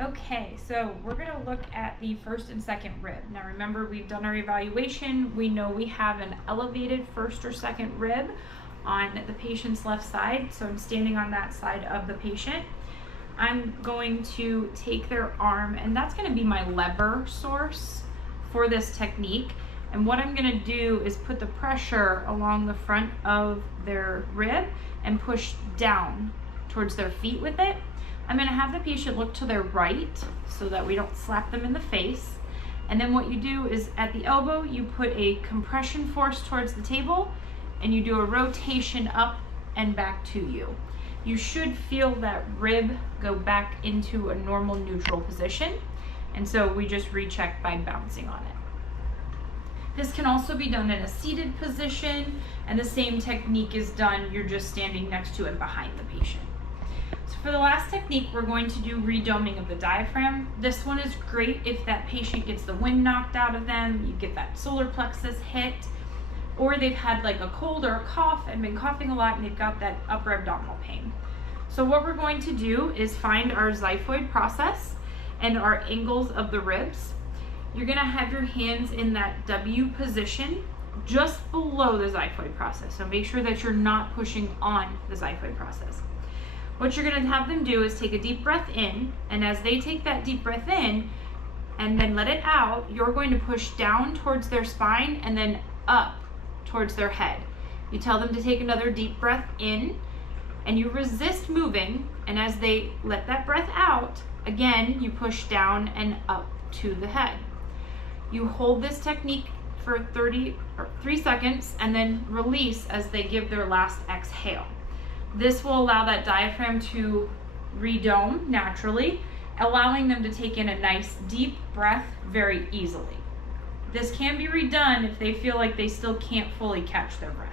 Okay, so we're going to look at the first and second rib. Now remember, we've done our evaluation. We know we have an elevated first or second rib on the patient's left side. So I'm standing on that side of the patient. I'm going to take their arm, and that's going to be my lever source for this technique. And what I'm going to do is put the pressure along the front of their rib and push down towards their feet with it. I'm going to have the patient look to their right so that we don't slap them in the face. And then what you do is at the elbow, you put a compression force towards the table and you do a rotation up and back to you. You should feel that rib go back into a normal neutral position. And so we just recheck by bouncing on it. This can also be done in a seated position, and the same technique is done, you're just standing next to and behind the patient. So for the last technique, we're going to do redoming of the diaphragm. This one is great if that patient gets the wind knocked out of them, you get that solar plexus hit, or they've had like a cold or a cough and been coughing a lot and they've got that upper abdominal pain. So what we're going to do is find our xiphoid process and our angles of the ribs. You're going to have your hands in that W position just below the xiphoid process. So make sure that you're not pushing on the xiphoid process. What you're going to have them do is take a deep breath in, and as they take that deep breath in and then let it out, you're going to push down towards their spine and then up towards their head. You tell them to take another deep breath in, and you resist moving, and as they let that breath out, again, you push down and up to the head. You hold this technique for 3 seconds and then release as they give their last exhale. This will allow that diaphragm to redome naturally, allowing them to take in a nice deep breath very easily. This can be redone if they feel like they still can't fully catch their breath.